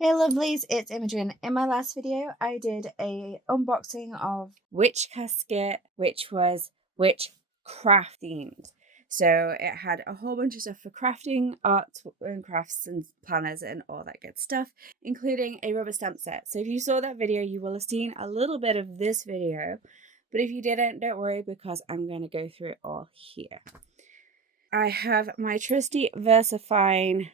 Hey lovelies, it's Imogen. In my last video, I did a unboxing of Witchcasket, which was witchcraft themed. So it had a whole bunch of stuff for crafting, arts and crafts and planners and all that good stuff, including a rubber stamp set. So if you saw that video, you will have seen a little bit of this video, but if you didn't, don't worry because I'm going to go through it all here. I have my trusty Versafine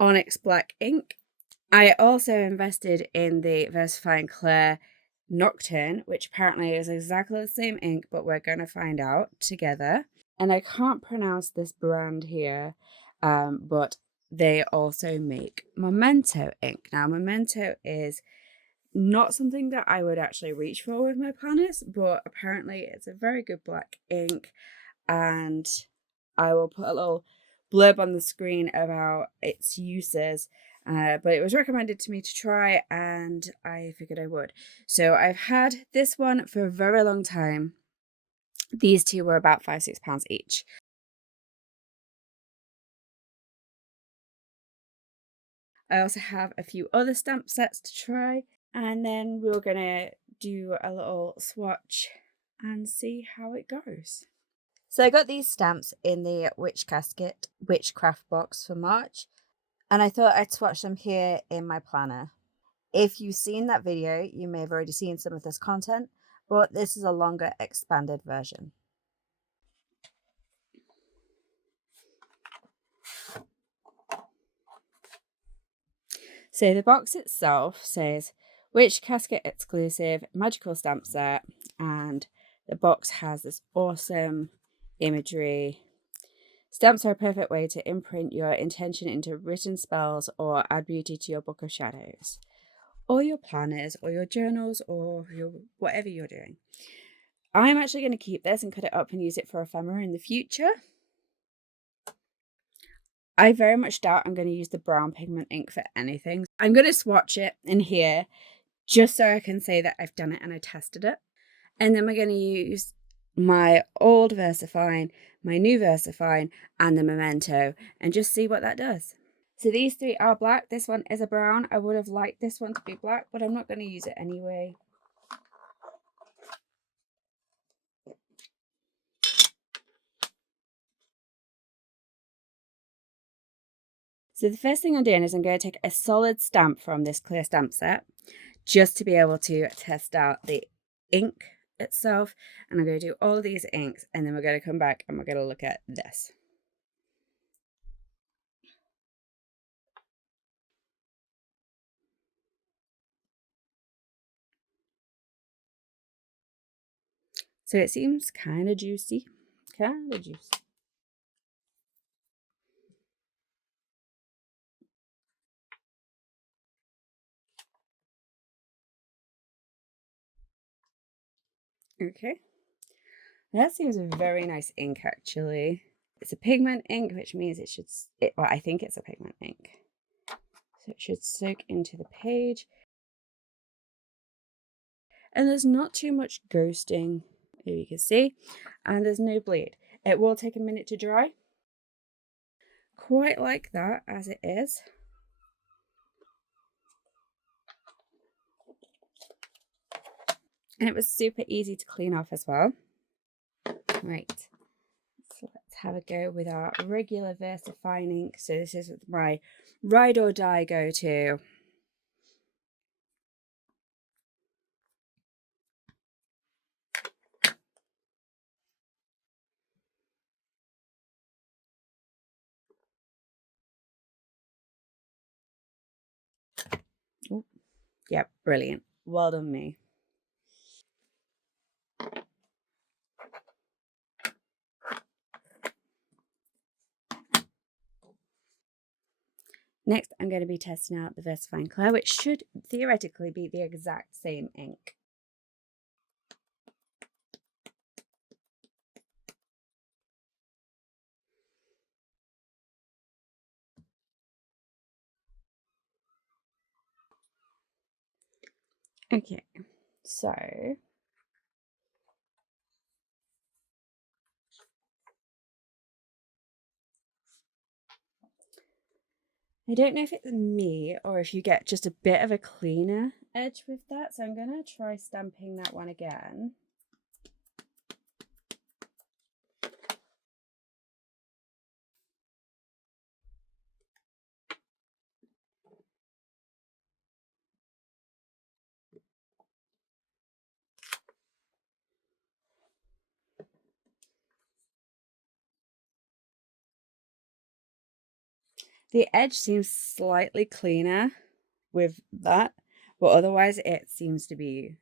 Onyx black ink. I also invested in the Versafine Clair Noctern, which apparently is exactly the same ink, but we're going to find out together. And I can't pronounce this brand here, but they also make Momento ink. Now, Momento is not something that I would actually reach for with my planners, but apparently it's a very good black ink, and I will put a little blurb on the screen about its uses. But it was recommended to me to try, and I figured I would. So I've had this one for a very long time. These two were about £5-6 each. I also have a few other stamp sets to try, and then we're gonna do a little swatch and see how it goes. So I got these stamps in the Witchcasket Witchcraft box for March, and I thought I'd swatch them here in my planner. If you've seen that video, you may have already seen some of this content, but this is a longer expanded version. So the box itself says Witchcasket exclusive magical stamp set, and the box has this awesome imagery. Stamps are a perfect way to imprint your intention into written spells or add beauty to your book of shadows, or your planners, or your journals, or your whatever you're doing. I'm actually going to keep this and cut it up and use it for ephemera in the future. I very much doubt I'm going to use the brown pigment ink for anything. I'm going to swatch it in here just so I can say that I've done it and I tested it. And then we're going to use my old Versafine, my new Versafine, and the Momento, and just see what that does. So these three are black. This one is a brown. I would have liked this one to be black, but I'm not going to use it anyway. So the first thing I'm doing is I'm going to take a solid stamp from this clear stamp set just to be able to test out the ink itself. And I'm going to do all of these inks, and then we're going to come back and we're going to look at this. So it seems kind of juicy, Okay, that seems a very nice ink actually. It's a pigment ink, which means well, I think it's a pigment ink. So it should soak into the page. And there's not too much ghosting, here you can see, and there's no bleed. It will take a minute to dry. Quite like that as it is. And it was super easy to clean off as well. Right, so let's have a go with our regular Versafine ink. So this is my ride or die go-to. Oh, yeah, brilliant. Well done me. Next, I'm going to be testing out the Versafine Clair, which should theoretically be the exact same ink. Okay, so I don't know if it's me or if you get just a bit of a cleaner edge with that. So I'm going to try stamping that one again. The edge seems slightly cleaner with that, but otherwise it seems to be,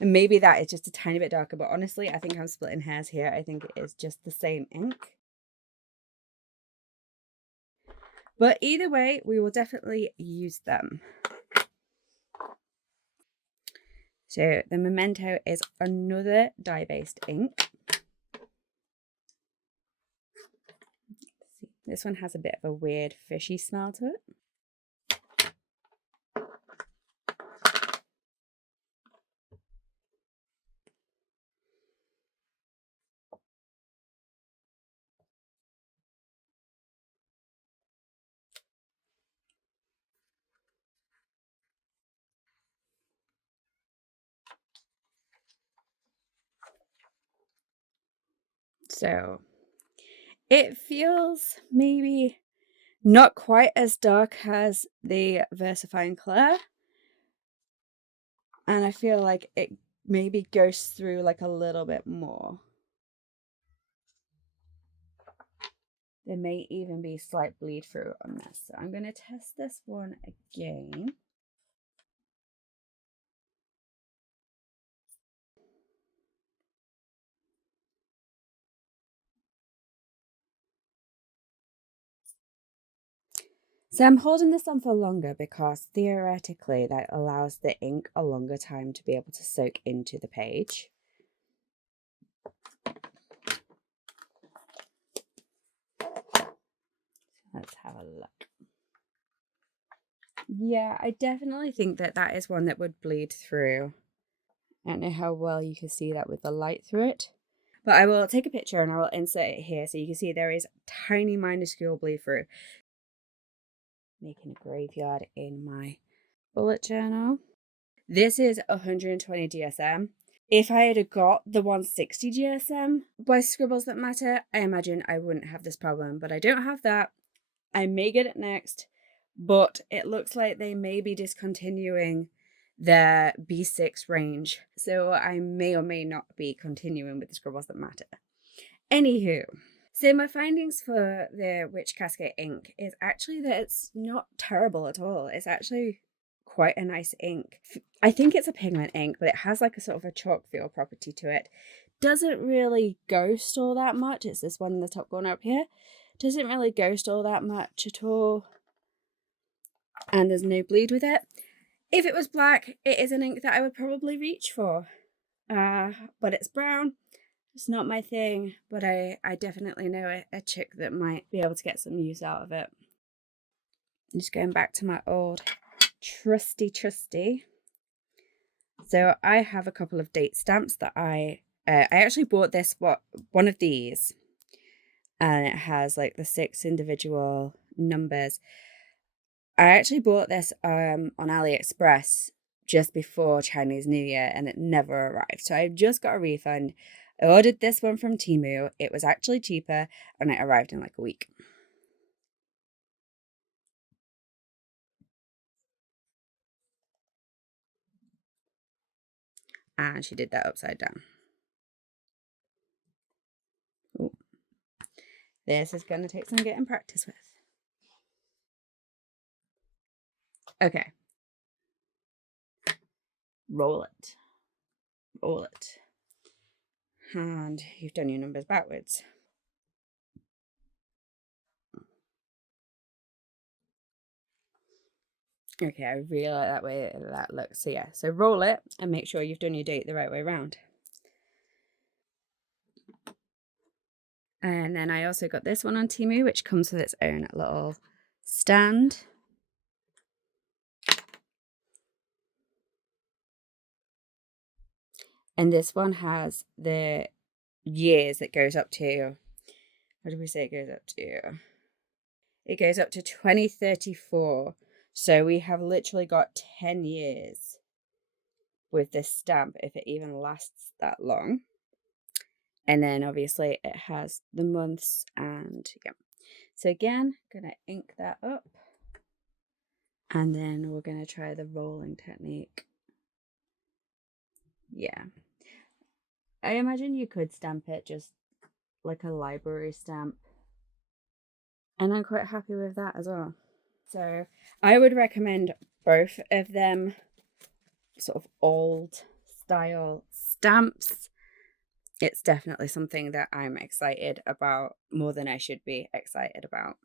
and maybe that is just a tiny bit darker, but honestly, I think I'm splitting hairs here. I think it is just the same ink. But either way, we will definitely use them. So the Momento is another dye-based ink. This one has a bit of a weird fishy smell to it. So it feels maybe not quite as dark as the Versafine Clair. And I feel like it maybe goes through like a little bit more. There may even be slight bleed through on this. So I'm going to test this one again. So I'm holding this on for longer because theoretically that allows the ink a longer time to be able to soak into the page. Let's have a look. Yeah, I definitely think that that is one that would bleed through. I don't know how well you can see that with the light through it. But I will take a picture and I will insert it here so you can see there is tiny minuscule bleed through. Making a graveyard in my bullet journal. This is 120 GSM. If I had got the 160 GSM by Scribbles That Matter, I imagine I wouldn't have this problem. But I don't have that. I may get it next, but it looks like they may be discontinuing their B6 range. So I may or may not be continuing with the Scribbles That Matter. Anywho, so my findings for the Witchcasket ink is actually that it's not terrible at all. It's actually quite a nice ink. I think it's a pigment ink, but it has like a sort of a chalk feel property to it. Doesn't really ghost all that much. It's this one in the top corner up here. Doesn't really ghost all that much at all. And there's no bleed with it. If it was black, it is an ink that I would probably reach for. But it's brown. It's not my thing, but I definitely know a chick that might be able to get some use out of it. I'm just going back to my old trusty. So I have a couple of date stamps that I actually bought one of these, and it has like the 6 individual numbers. I actually bought this on AliExpress just before Chinese New Year, and it never arrived. So I just got a refund. I ordered this one from TEMU. It was actually cheaper, and it arrived in like a week. And she did that upside down. Ooh. This is going to take some getting practice with. Okay. Roll it. Roll it. And you've done your numbers backwards. Okay, I really like that way that looks. So yeah, so roll it and make sure you've done your date the right way around. And then I also got this one on TEMU, which comes with its own little stand. And this one has the years that goes up to, what did we say it goes up to? it goes up to 2034. So we have literally got 10 years with this stamp, if it even lasts that long. And then obviously it has the months, and yeah. So again, gonna ink that up. And then we're gonna try the rolling technique. Yeah. I imagine you could stamp it just like a library stamp. And I'm quite happy with that as well. So I would recommend both of them, sort of old style stamps. It's definitely something that I'm excited about, more than I should be excited about.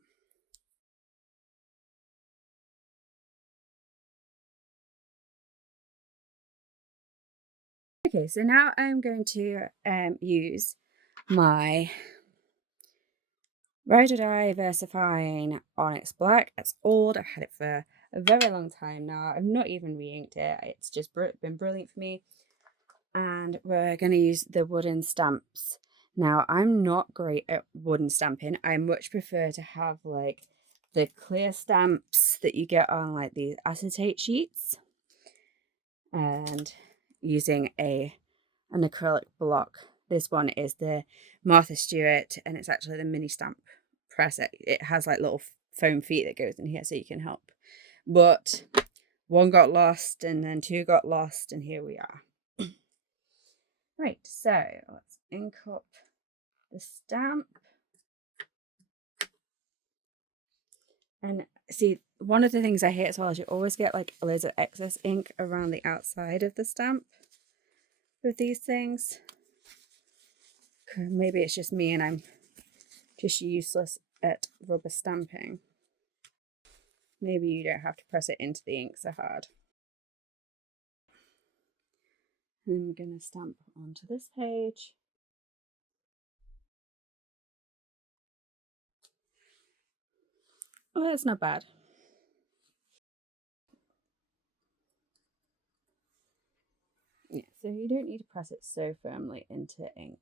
Okay, so now I'm going to use my Ride or Die Versafine Onyx Black. It's old. I've had it for a very long time now. I've not even re-inked it. It's just been brilliant for me. And we're going to use the wooden stamps. Now, I'm not great at wooden stamping. I much prefer to have like the clear stamps that you get on like these acetate sheets, and using an acrylic block. This one is the Martha Stewart, and it's actually the mini stamp press. It has like little foam feet that goes in here so you can help. But one got lost, and then two got lost, and here we are. Right, so let's ink up the stamp. And see, one of the things I hate as well is you always get like loads of excess ink around the outside of the stamp with these things. Maybe it's just me and I'm just useless at rubber stamping. Maybe you don't have to press it into the ink so hard. And then we're going to stamp onto this page. Oh, that's not bad. Yeah, so you don't need to press it so firmly into ink.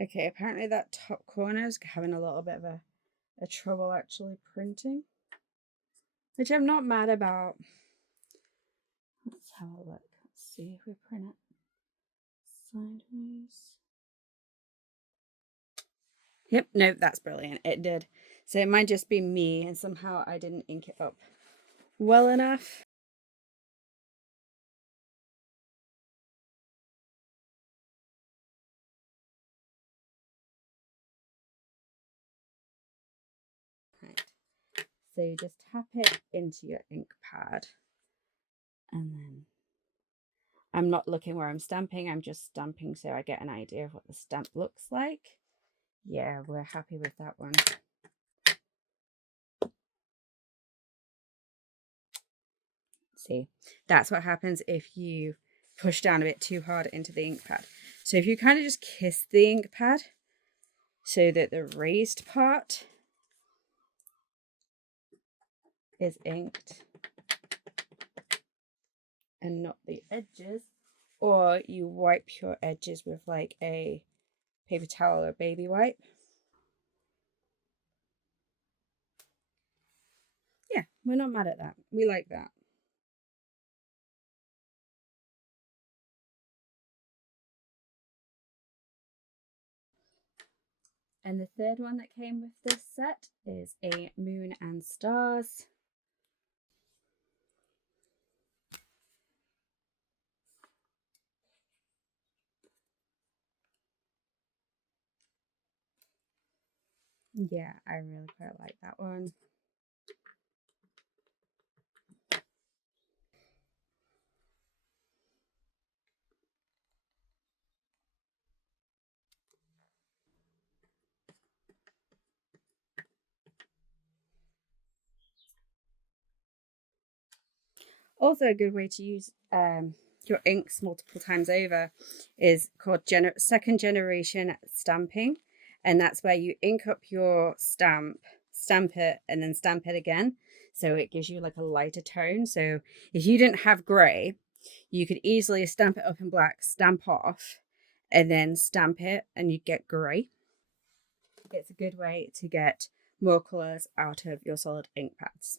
Okay, apparently that top corner is having a little bit of a trouble actually printing, which I'm not mad about. Let's have a look. Let's see if we print it sideways. Yep, no, that's brilliant. It did. So it might just be me, and somehow I didn't ink it up well enough. Right. So you just tap it into your ink pad, and then I'm not looking where I'm stamping, I'm just stamping so I get an idea of what the stamp looks like. Yeah, we're happy with that one. See, that's what happens if you push down a bit too hard into the ink pad. So if you kind of just kiss the ink pad so that the raised part is inked and not the edges, or you wipe your edges with like a paper towel or baby wipe. Yeah, we're not mad at that. We like that. And the third one that came with this set is a moon and stars. Yeah, I really quite like that one. Also, a good way to use your inks multiple times over is called second generation stamping. And that's where you ink up your stamp it, and then stamp it again. So it gives you like a lighter tone. So if you didn't have grey, you could easily stamp it up in black, stamp off, and then stamp it and you get grey. It's a good way to get more colours out of your solid ink pads.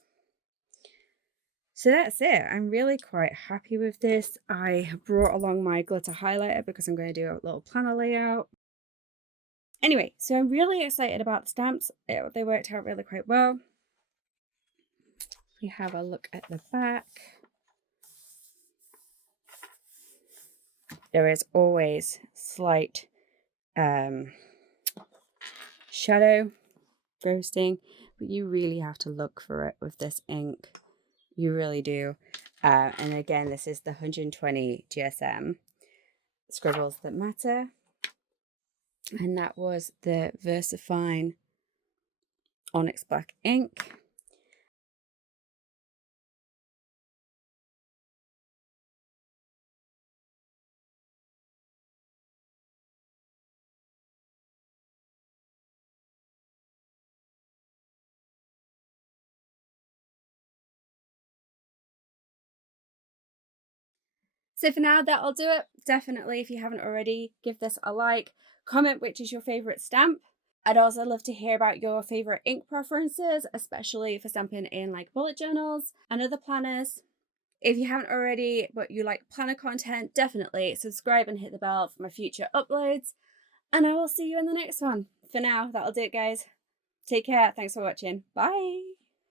So that's it. I'm really quite happy with this. I brought along my glitter highlighter because I'm going to do a little planner layout. Anyway, so I'm really excited about the stamps. They worked out really quite well. We have a look at the back. There is always slight shadow ghosting, but you really have to look for it with this ink. You really do. And again, this is the 120 GSM Scribbles That Matter. And that was the Versafine Onyx Black ink. So for now, that'll do it. Definitely, if you haven't already, give this a like. Comment which is your favourite stamp. I'd also love to hear about your favourite ink preferences, especially for stamping in like bullet journals and other planners. If you haven't already, but you like planner content, definitely subscribe and hit the bell for my future uploads. And I will see you in the next one. For now, that'll do it, guys. Take care. Thanks for watching. Bye.